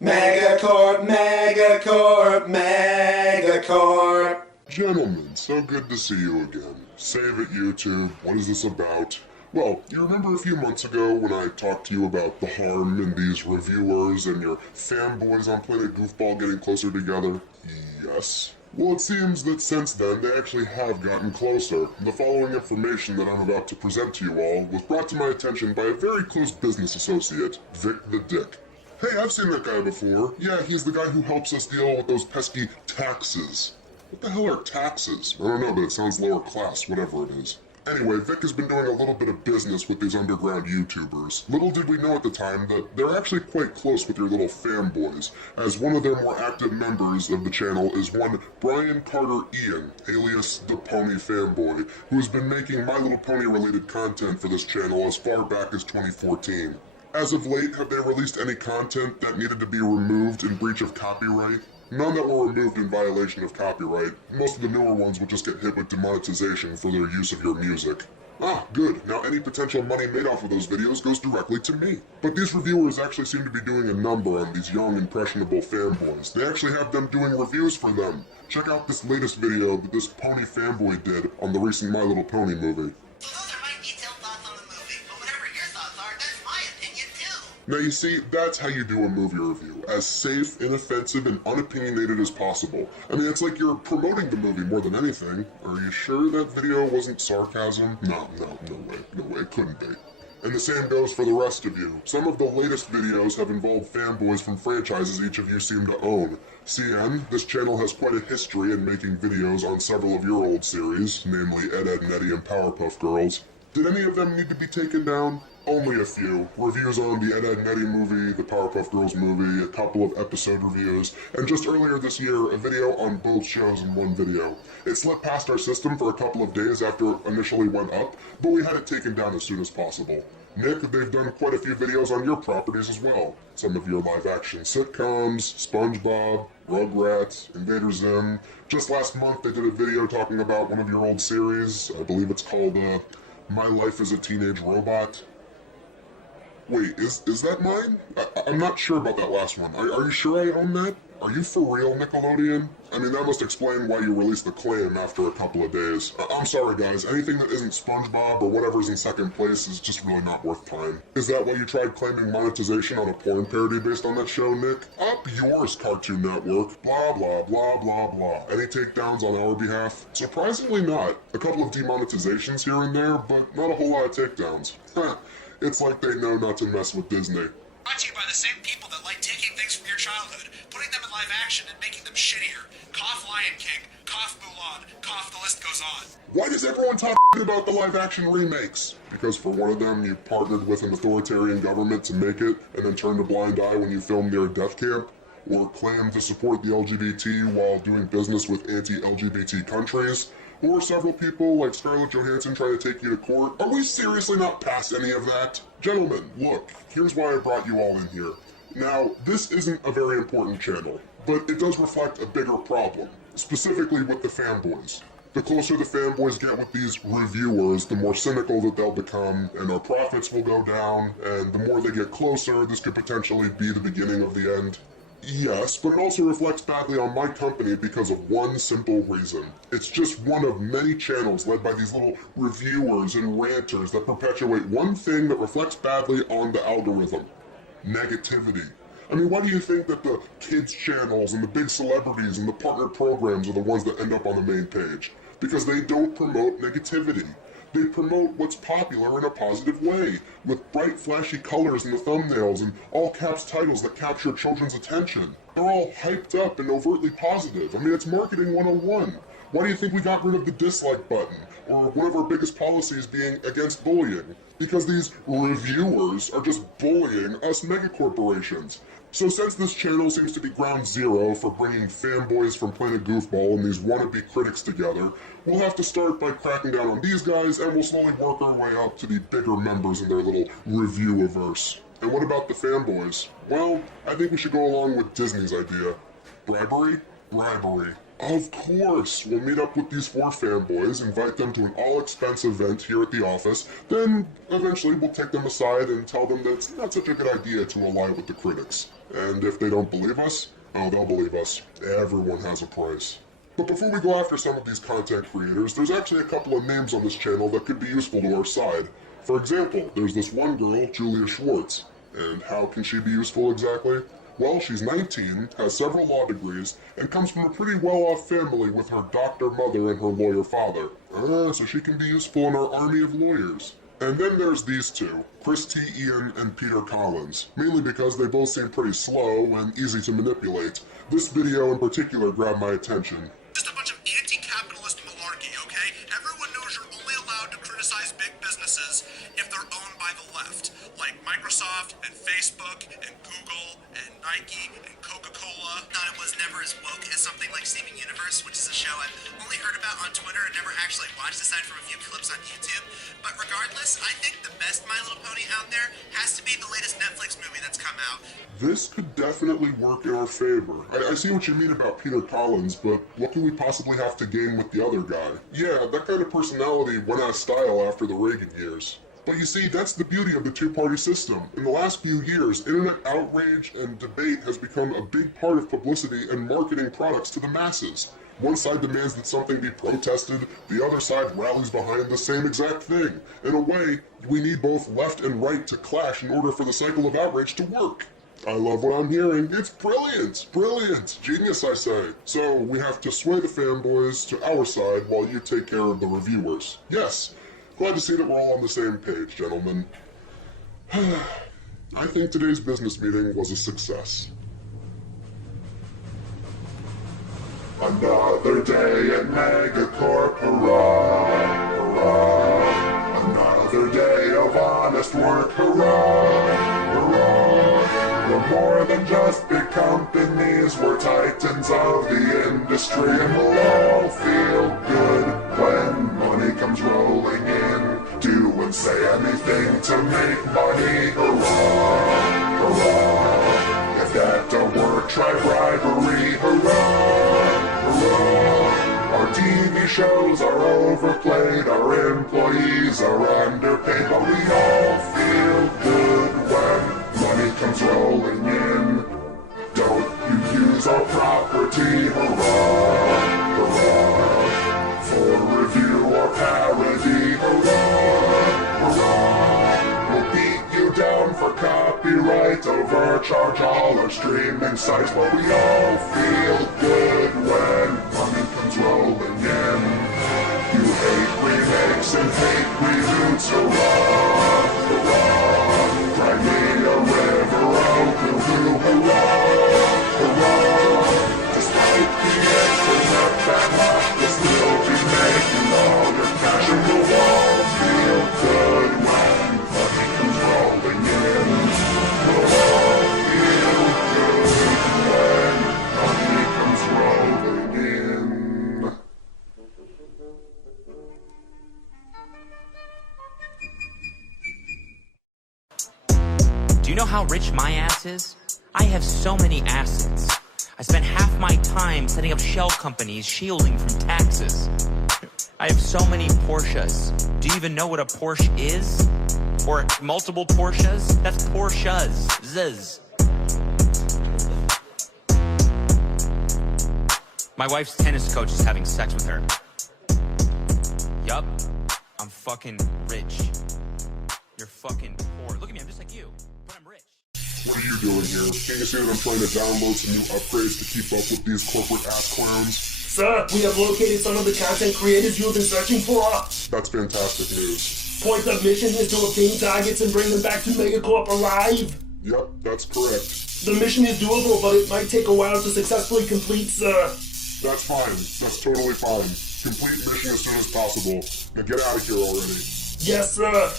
Mega Corp, Mega Corp, Mega Corp. Gentlemen, so good to see you again. Save it, YouTube. What is this about? Well, you remember a few months ago when I talked to you about the harm in these reviewers and your fanboys on Planet Goofball getting closer together? Yes. Well, it seems that since then they actually have gotten closer. The following information that I'm about to present to you all was brought to my attention by a very close business associate, Vic the Dick. Hey, I've seen that guy before. Yeah, he's the guy who helps us deal with those pesky taxes. What the hell are taxes? I don't know, but it sounds lower class, whatever it is. Anyway, Vic has been doing a little bit of business with these underground YouTubers. Little did we know at the time that they're actually quite close with your little fanboys, as one of their more active members of the channel is one Brian Carter Ian, alias the Pony Fanboy, who has been making My Little Pony related content for this channel as far back as 2014. As of late, have they released any content that needed to be removed in breach of copyright? None that were removed in violation of copyright. Most of the newer ones will just get hit with demonetization for their use of your music. Ah, good. Now any potential money made off of those videos goes directly to me. But these reviewers actually seem to be doing a number on these young, impressionable fanboys. They actually have them doing reviews for them. Check out this latest video that this Pony Fanboy did on the recent My Little Pony movie. Now you see, that's how you do a movie review, as safe, inoffensive, and unopinionated as possible. I mean, it's like you're promoting the movie more than anything. Are you sure that video wasn't sarcasm? No way, it couldn't be. And the same goes for the rest of you. Some of the latest videos have involved fanboys from franchises each of you seem to own. CN, this channel has quite a history in making videos on several of your old series, namely Ed, Edd n Eddy and Powerpuff Girls. Did any of them need to be taken down? Only a few. Reviews on the Ed, Edd n Eddy movie, the Powerpuff Girls movie, a couple of episode reviews, and just earlier this year, a video on both shows in one video. It slipped past our system for a couple of days after it initially went up, but we had it taken down as soon as possible. Nick, they've done quite a few videos on your properties as well. Some of your live-action sitcoms, SpongeBob, Rugrats, Invader Zim. Just last month they did a video talking about one of your old series. I believe it's called, My Life as a Teenage Robot. Wait, is that mine? I'm not sure about that last one. Are you sure I own that? Are you for real, Nickelodeon? I mean, that must explain why you released the claim after a couple of days. I'm sorry, guys. Anything that isn't SpongeBob or whatever's in second place is just really not worth time. Is that why you tried claiming monetization on a porn parody based on that show, Nick? Up yours, Cartoon Network. Blah, blah, blah, blah, blah. Any takedowns on our behalf? Surprisingly not. A couple of demonetizations here and there, but not a whole lot of takedowns. It's like they know not to mess with Disney. Brought to you by the same people that like taking things from your childhood, putting them in live action, and making them shittier. Cough Lion King, cough Mulan, cough the list goes on. Why does everyone talk about the live action remakes? Because for one of them, you partnered with an authoritarian government to make it, and then turned a blind eye when you filmed near a death camp? Or claimed to support the LGBT while doing business with anti-LGBT countries? Or several people like Scarlett Johansson trying to take you to court? Are we seriously not past any of that? Gentlemen, look, here's why I brought you all in here. Now, this isn't a very important channel, but it does reflect a bigger problem, specifically with the fanboys. The closer the fanboys get with these reviewers, the more cynical that they'll become, and our profits will go down, and the more they get closer, this could potentially be the beginning of the end. Yes, but it also reflects badly on my company because of one simple reason. It's just one of many channels led by these little reviewers and ranters that perpetuate one thing that reflects badly on the algorithm. Negativity. I mean, why do you think that the kids channels and the big celebrities and the partner programs are the ones that end up on the main page? Because they don't promote negativity. They promote what's popular in a positive way, with bright flashy colors in the thumbnails and all caps titles that capture children's attention. They're all hyped up and overtly positive. I mean, it's marketing 101. Why do you think we got rid of the dislike button, or one of our biggest policies being against bullying? Because these reviewers are just bullying us megacorporations. So since this channel seems to be ground zero for bringing fanboys from Planet Goofball and these wannabe critics together, we'll have to start by cracking down on these guys, and we'll slowly work our way up to the bigger members in their little review-averse. And what about the fanboys? Well, I think we should go along with Disney's idea. Bribery? Bribery. Of course! We'll meet up with these 4 fanboys, invite them to an all-expense event here at the office, then eventually we'll take them aside and tell them that it's not such a good idea to ally with the critics. And if they don't believe us, oh, they'll believe us. Everyone has a price. But before we go after some of these content creators, there's actually a couple of names on this channel that could be useful to our side. For example, there's this one girl, Julia Schwartz. And how can she be useful exactly? Well, she's 19, has several law degrees, and comes from a pretty well-off family with her doctor mother and her lawyer father. So she can be useful in our army of lawyers. And then there's these two, Chris T. Ian and Peter Collins, mainly because they both seem pretty slow and easy to manipulate. This video in particular grabbed my attention. Just a bunch of anti-capitalist malarkey, okay? Everyone knows you're only allowed to criticize big businesses if they're owned by the left, like Microsoft and Facebook and Google and Nike and Coca-Cola. Thought it was never as woke as something like Steven Universe, which is a show I've only heard about on Twitter and never actually watched aside from a few clips on YouTube. But regardless, I think the best My Little Pony out there has to be the latest Netflix movie that's come out. This could definitely work in our favor. I see what you mean about Peter Collins, but what can we possibly have to gain with the other guy? Yeah, that kind of personality went out of style after the Reagan years. But you see, that's the beauty of the two-party system. In the last few years, internet outrage and debate has become a big part of publicity and marketing products to the masses. One side demands that something be protested, the other side rallies behind the same exact thing. In a way, we need both left and right to clash in order for the cycle of outrage to work. I love what I'm hearing. It's brilliant! Brilliant! Genius, I say. So, we have to sway the fanboys to our side while you take care of the reviewers. Yes! Glad to see that we're all on the same page, gentlemen. I think today's business meeting was a success. Another day at Mega Corp, hurrah, hurrah. Another day of honest work, hurrah, hurrah. We're more than just big companies, we're titans of the industry, and we'll all feel good when money comes rolling in. Do and say anything to make money, hurrah, hurrah. If that don't work, try bribery, hurrah. Our TV shows are overplayed, our employees are underpaid, but we all feel good when money comes rolling in. Don't you use our property, hurrah, hurrah. For review or parody, hurrah, hurrah. We'll beat you down for copyright, overcharge all our streaming sites, but we all feel good when money comes rolling in. You hate remakes and hate reboots, hurrah, hurrah. Crimea River, oh, hoo-hoo, hurrah, hurrah. Despite the internet backlash, we'll still be making all your cash, and we'll all feel good when money comes rolling in. We'll all feel good when money comes rolling in. Do you know how rich my ass is? I have so many assets. I spent half my time setting up shell companies shielding from taxes. I have so many Porsches. Do you even know what a Porsche is? Or multiple Porsches? That's Porsches. Zzz. My wife's tennis coach is having sex with her. Yup. I'm fucking rich. You're fucking poor. Look at me, I'm just like you, but I'm rich. What are you doing here? Can't you see that I'm trying to download some new upgrades to keep up with these corporate ass clowns? Sir, we have located some of the content creators you've been searching for. That's fantastic news. Point of mission is to obtain targets and bring them back to Mega Corp alive. Yep, that's correct. The mission is doable, but it might take a while to successfully complete, sir. That's fine. That's totally fine. Complete mission as soon as possible. Now get out of here already. Yes, sir.